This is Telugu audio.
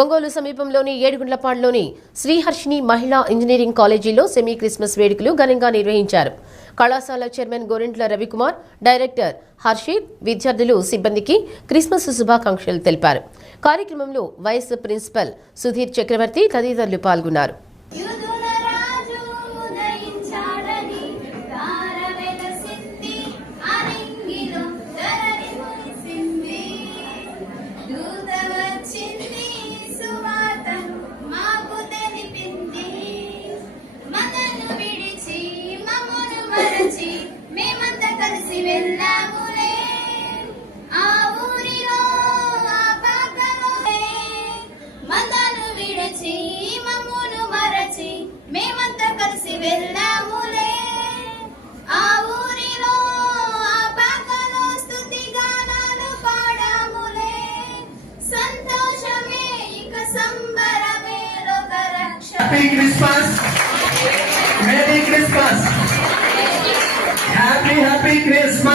ఒంగోలు సమీపంలోని ఏడుగుండ్లపాడులోని శ్రీహర్షిని మహిళా ఇంజనీరింగ్ కాలేజీలో సెమీ క్రిస్మస్ వేడుకలు ఘనంగా నిర్వహించారు. కళాశాల చైర్మన్ గోరెంట్ల రవికుమార్, డైరెక్టర్ హర్షిత్, విద్యార్థులు, సిబ్బందికి క్రిస్మస్ శుభాకాంక్షలు తెలిపారు. కార్యక్రమంలో వైస్ ప్రిన్సిపల్ సుధీర్ చక్రవర్తి తదితరులు పాల్గొన్నారు. Happy Christmas, Merry Christmas, Happy Christmas.